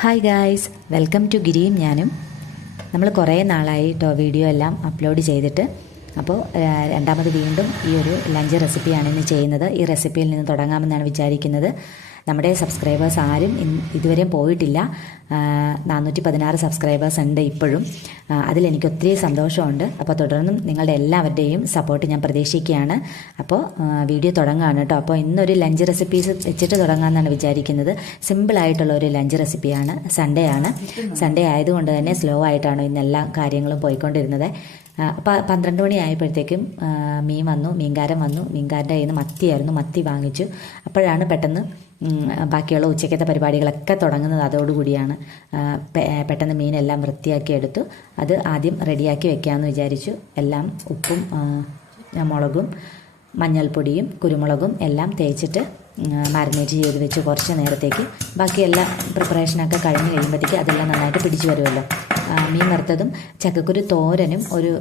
Hi guys, welcome to ഗിരിയും ഞാനും. നമ്മൾ കുറേ നാളായി വീഡിയോ എല്ലാം അപ്ലോഡ് ചെയ്തിട്ട്. അപ്പോൾ രണ്ടാമത് വീണ്ടും ഈ ഒരു ലഞ്ച് റെസിപ്പിയാണ് ഇന്ന് ചെയ്യുന്നത്. ഈ റെസിപ്പിയിൽ നിന്ന് തുടങ്ങാമെന്നാണ് വിചാരിക്കുന്നത്. നമ്മുടെ സബ്സ്ക്രൈബേഴ്സ് ആരും ഇതുവരെയും പോയിട്ടില്ല. 416 സബ്സ്ക്രൈബേഴ്സ് ഉണ്ട് ഇപ്പോഴും. അതിലെനിക്ക് ഒത്തിരി സന്തോഷമുണ്ട്. അപ്പോൾ തുടർന്നും നിങ്ങളുടെ എല്ലാവരുടെയും സപ്പോർട്ട് ഞാൻ പ്രതീക്ഷിക്കുകയാണ്. അപ്പോൾ വീഡിയോ തുടങ്ങുകയാണ് കേട്ടോ. അപ്പോൾ ഇന്നൊരു ലഞ്ച് റെസിപ്പീസ് വെച്ചിട്ട് തുടങ്ങാമെന്നാണ് വിചാരിക്കുന്നത്. സിമ്പിളായിട്ടുള്ള ഒരു ലഞ്ച് റെസിപ്പിയാണ്. സൺഡേ ആയതുകൊണ്ട് തന്നെ സ്ലോ ആയിട്ടാണ് ഇന്ന് എല്ലാ കാര്യങ്ങളും പോയിക്കൊണ്ടിരുന്നത്. അപ്പോൾ 12 മണി ആയപ്പോഴത്തേക്കും മീൻകാരൻ വന്നു. മീൻകാരൻ്റെ കയ്യിൽ നിന്ന് മത്തി വാങ്ങിച്ചു. അപ്പോഴാണ് പെട്ടെന്ന് ബാക്കിയുള്ള ഉച്ചക്കത്തെ പരിപാടികളൊക്കെ തുടങ്ങുന്നത്. അതോടുകൂടിയാണ് പെട്ടെന്ന് മീനെല്ലാം വൃത്തിയാക്കി എടുത്തു. അത് ആദ്യം റെഡിയാക്കി വെക്കാമെന്ന് വിചാരിച്ചു. എല്ലാം ഉപ്പും മുളകും മഞ്ഞൾപ്പൊടിയും കുരുമുളകും എല്ലാം തേച്ചിട്ട് മാരിനേറ്റ് ചെയ്ത് വെച്ച് കുറച്ച് നേരത്തേക്ക് ബാക്കി എല്ലാ പ്രിപ്പറേഷനൊക്കെ കഴിഞ്ഞ് കഴിയുമ്പോഴത്തേക്ക് അതെല്ലാം നന്നായിട്ട് പിടിച്ചു വരുമല്ലോ. മീൻ വറുത്തതും ചക്കക്കുരു തോരനും ഒരു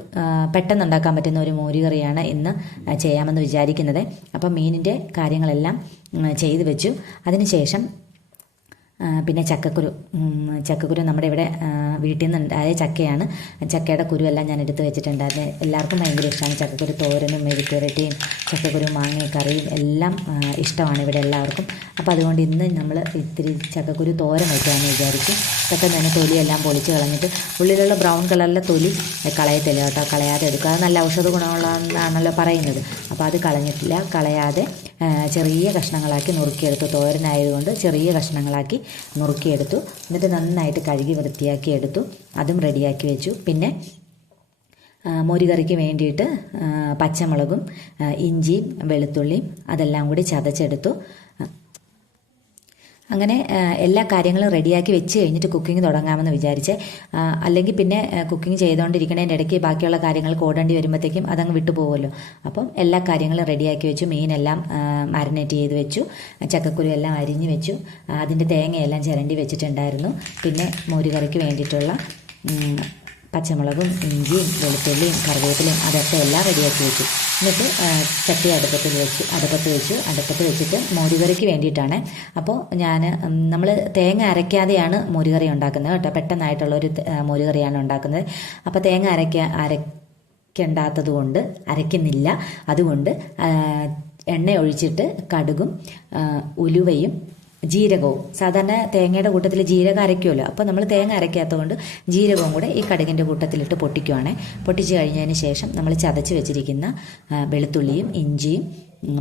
പെട്ടെന്ന് ഉണ്ടാക്കാൻ പറ്റുന്ന ഒരു മോരുകറിയാണ് ഇന്ന് ചെയ്യാമെന്ന് വിചാരിക്കുന്നത്. അപ്പം മീനിൻ്റെ കാര്യങ്ങളെല്ലാം ചെയ്തു വെച്ചു. അതിനുശേഷം പിന്നെ ചക്കക്കുരു നമ്മുടെ ഇവിടെ വീട്ടിൽ നിന്നുണ്ടായ ചക്കയാണ്. ചക്കയുടെ കുരുവെല്ലാം ഞാൻ എടുത്ത് വെച്ചിട്ടുണ്ടായിരുന്നു. എല്ലാവർക്കും ഭയങ്കര ഇഷ്ടമാണ് ചക്കക്കുരു തോരനും മെഴുക്കുവരട്ടിയും ചക്കക്കുരു മാങ്ങ കറിയും എല്ലാം ഇഷ്ടമാണ് ഇവിടെ എല്ലാവർക്കും. അപ്പോൾ അതുകൊണ്ട് ഇന്ന് നമ്മൾ ഇത്തിരി ചക്കക്കുരു തോരൻ വയ്ക്കാമെന്ന് വിചാരിച്ചു. പെട്ടെന്ന് തന്നെ തൊലിയെല്ലാം പൊളിച്ച് കളഞ്ഞിട്ട് ഉള്ളിലുള്ള ബ്രൗൺ കളറിലെ തൊലി കളയത്തില്ല കേട്ടോ, കളയാതെ എടുക്കുക. അത് നല്ല ഔഷധ ഗുണമുള്ളതാണല്ലോ പറയുന്നത്. അപ്പോൾ അത് കളയാതെ ചെറിയ കഷ്ണങ്ങളാക്കി നുറുക്കിയെടുത്തു. തോരനായതുകൊണ്ട് ചെറിയ കഷ്ണങ്ങളാക്കി നുറുക്കിയെടുത്തു. എന്നിട്ട് നന്നായിട്ട് കഴുകി വൃത്തിയാക്കി എടുത്തു. അതും റെഡിയാക്കി വെച്ചു. പിന്നെ മോരുകറിക്ക് വേണ്ടിയിട്ട് പച്ചമുളകും ഇഞ്ചിയും വെളുത്തുള്ളിയും അതെല്ലാം കൂടി ചതച്ചെടുത്തു. അങ്ങനെ എല്ലാ കാര്യങ്ങളും റെഡിയാക്കി വെച്ച് കഴിഞ്ഞിട്ട് കുക്കിംഗ് തുടങ്ങാമെന്ന് വിചാരിച്ചേ. അല്ലെങ്കിൽ പിന്നെ കുക്കിംഗ് ചെയ്തുകൊണ്ടിരിക്കുന്നതിൻ്റെ ഇടയ്ക്ക് ബാക്കിയുള്ള കാര്യങ്ങൾക്ക് ഓടേണ്ടി വരുമ്പോഴത്തേക്കും അതങ്ങ് വിട്ടുപോകുമല്ലോ. അപ്പം എല്ലാ കാര്യങ്ങളും റെഡിയാക്കി വെച്ചു. മീനെല്ലാം മാരിനേറ്റ് ചെയ്ത് വെച്ചു. ചക്കക്കുരു എല്ലാം അരിഞ്ഞ് വെച്ചു. അതിൻ്റെ തേങ്ങയെല്ലാം ചിരണ്ടി വെച്ചിട്ടുണ്ടായിരുന്നു. പിന്നെ മോരുകറിക്ക് വേണ്ടിയിട്ടുള്ള പച്ചമുളകും ഇഞ്ചിയും വെളുത്തുള്ളിയും കറിവേപ്പിലയും അതൊക്കെ എല്ലാം റെഡിയാക്കി വെച്ചു. എന്നിട്ട് ചട്ടി അടുപ്പത്ത് വെച്ചിട്ട് മോരുകറിക്ക് വേണ്ടിയിട്ടാണ്. അപ്പോൾ നമ്മൾ തേങ്ങ അരയ്ക്കാതെയാണ് മോരുകറി ഉണ്ടാക്കുന്നത് കേട്ടോ. പെട്ടെന്നായിട്ടുള്ളൊരു മോരുകറിയാണ് ഉണ്ടാക്കുന്നത്. അപ്പോൾ തേങ്ങ അരയ്ക്കുന്നില്ല. അതുകൊണ്ട് എണ്ണ ഒഴിച്ചിട്ട് കടുകും ഉലുവയും ജീരകവും, സാധാരണ തേങ്ങയുടെ കൂട്ടത്തിൽ ജീരകം അരയ്ക്കുമല്ലോ. അപ്പോൾ നമ്മൾ തേങ്ങ അരയ്ക്കാത്തതുകൊണ്ട് ജീരകവും കൂടെ ഈ കടുകിൻ്റെ കൂട്ടത്തിലിട്ട് പൊട്ടിച്ച് കഴിഞ്ഞതിന് ശേഷം നമ്മൾ ചതച്ച് വെച്ചിരിക്കുന്ന വെളുത്തുള്ളിയും ഇഞ്ചിയും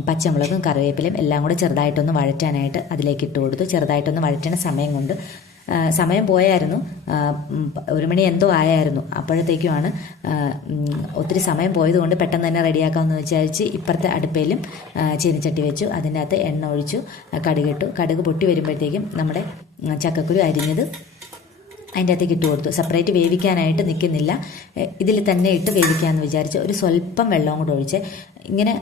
പച്ചമുളകും കറിവേപ്പിലയും എല്ലാം കൂടെ ചെറുതായിട്ടൊന്ന് വഴറ്റാനായിട്ട് അതിലേക്ക് ഇട്ട് കൊടുത്തു. ചെറുതായിട്ടൊന്ന് വഴറ്റുന്ന സമയം പോയായിരുന്നു. 1 മണി എന്തോ ആയായിരുന്നു. അപ്പോഴത്തേക്കുമാണ് ഒത്തിരി സമയം പോയതുകൊണ്ട് പെട്ടെന്ന് തന്നെ റെഡിയാക്കാമെന്ന് വിചാരിച്ച് ഇപ്പുറത്തെ അടുപ്പയിലും ചീനിച്ചട്ടി വെച്ചു. അതിൻ്റെ അകത്ത് എണ്ണ ഒഴിച്ചു, കടുകിട്ടു. കടുക് പൊട്ടി വരുമ്പോഴത്തേക്കും നമ്മുടെ ചക്കക്കുരു അരിഞ്ഞത് അതിൻ്റെ അകത്തേക്ക് ഇട്ട് കൊടുത്തു. സെപ്പറേറ്റ് വേവിക്കാനായിട്ട് നിൽക്കുന്നില്ല, ഇതിൽ തന്നെ ഇട്ട് വേവിക്കാമെന്ന് വിചാരിച്ച് ഒരു സ്വല്പം വെള്ളവും കൂടെ ഒഴിച്ച് ഇങ്ങനെ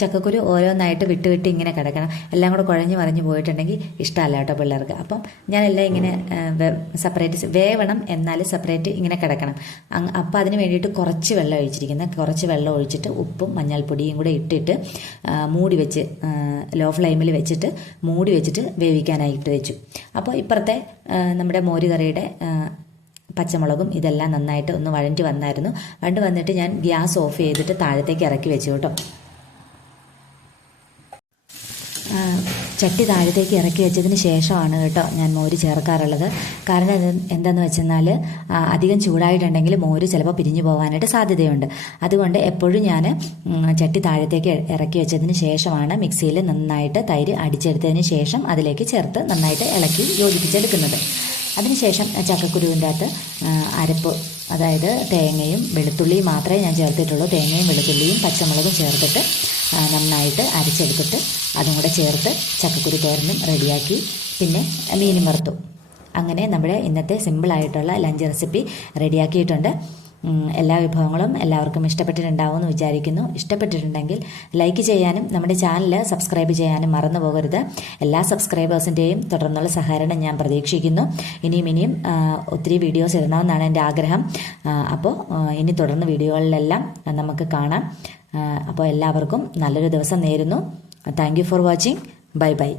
ചക്കക്കുരു ഓരോന്നായിട്ട് വിട്ട് ഇങ്ങനെ കിടക്കണം. എല്ലാം കൂടെ കുഴഞ്ഞ് മറിഞ്ഞ് പോയിട്ടുണ്ടെങ്കിൽ ഇഷ്ടമല്ല കേട്ടോ പിള്ളേർക്ക്. അപ്പം ഞാനെല്ലാം ഇങ്ങനെ സെപ്പറേറ്റ് വേവണം, എന്നാലും സെപ്പറേറ്റ് ഇങ്ങനെ കിടക്കണം. അപ്പോൾ അതിന് വേണ്ടിയിട്ട് കുറച്ച് വെള്ളം ഒഴിച്ചിട്ട് ഉപ്പും മഞ്ഞൾപ്പൊടിയും കൂടെ ഇട്ടിട്ട് മൂടി വെച്ച് ലോ ഫ്ലെയിമിൽ വെച്ചിട്ട് മൂടി വെച്ചിട്ട് വേവിക്കാനായിട്ട് വെച്ചു. അപ്പോൾ ഇപ്പുറത്തെ നമ്മുടെ മോരുകറിയുടെ പച്ചമുളകും ഇതെല്ലാം നന്നായിട്ട് ഒന്ന് വഴണ്ടി വന്നിട്ട് ഞാൻ ഗ്യാസ് ഓഫ് ചെയ്തിട്ട് താഴത്തേക്ക് ഇറക്കി വെച്ചു കേട്ടോ. ചട്ടി താഴത്തേക്ക് ഇറക്കി വെച്ചതിന് ശേഷമാണ് കേട്ടോ ഞാൻ മോര് ചേർക്കാറുള്ളത്. കാരണം എന്താണെന്ന് വെച്ചെന്നാൽ അധികം ചൂടായിട്ടുണ്ടെങ്കിൽ മോര് ചിലപ്പോൾ പിരിഞ്ഞു പോകാനായിട്ട് സാധ്യതയുണ്ട്. അതുകൊണ്ട് എപ്പോഴും ഞാൻ ചട്ടി താഴത്തേക്ക് ഇറക്കി വെച്ചതിന് ശേഷമാണ് മിക്സിയിൽ നന്നായിട്ട് തൈര് അടിച്ചെടുത്തതിന് ശേഷം അതിലേക്ക് ചേർത്ത് നന്നായിട്ട് ഇളക്കി യോജിപ്പിച്ചെടുക്കുന്നത്. അതിനുശേഷം ചക്കക്കുരുവിൻ്റെ അകത്ത് അരപ്പ്, അതായത് തേങ്ങയും വെളുത്തുള്ളിയും മാത്രമേ ഞാൻ ചേർത്തിട്ടുള്ളൂ. തേങ്ങയും വെളുത്തുള്ളിയും പച്ചമുളകും ചേർത്തിട്ട് നന്നായിട്ട് അരച്ചെടുത്തിട്ട് അതും കൂടെ ചേർത്ത് ചക്കക്കുരു തോരനും റെഡിയാക്കി. പിന്നെ മീനും വറുത്തു. അങ്ങനെ നമ്മുടെ ഇന്നത്തെ സിമ്പിളായിട്ടുള്ള ലഞ്ച് റെസിപ്പി റെഡിയാക്കിയിട്ടുണ്ട്. എല്ലാ വിഭവങ്ങളും എല്ലാവർക്കും ഇഷ്ടപ്പെട്ടിട്ടുണ്ടാവുമെന്ന് വിചാരിക്കുന്നു. ഇഷ്ടപ്പെട്ടിട്ടുണ്ടെങ്കിൽ ലൈക്ക് ചെയ്യാനും നമ്മുടെ ചാനൽ സബ്സ്ക്രൈബ് ചെയ്യാനും മറന്നു പോകരുത്. എല്ലാ സബ്സ്ക്രൈബേഴ്സിൻ്റെയും തുടർന്നുള്ള സഹകരണം ഞാൻ പ്രതീക്ഷിക്കുന്നു. ഇനിയും ഒത്തിരി വീഡിയോസ് ഇടണമെന്നാണ് എൻ്റെ ആഗ്രഹം. അപ്പോൾ ഇനി തുടർന്ന് വീഡിയോകളിലെല്ലാം നമുക്ക് കാണാം. അപ്പോൾ എല്ലാവർക്കും നല്ലൊരു ദിവസം നേരുന്നു. Thank you for watching. Bye bye.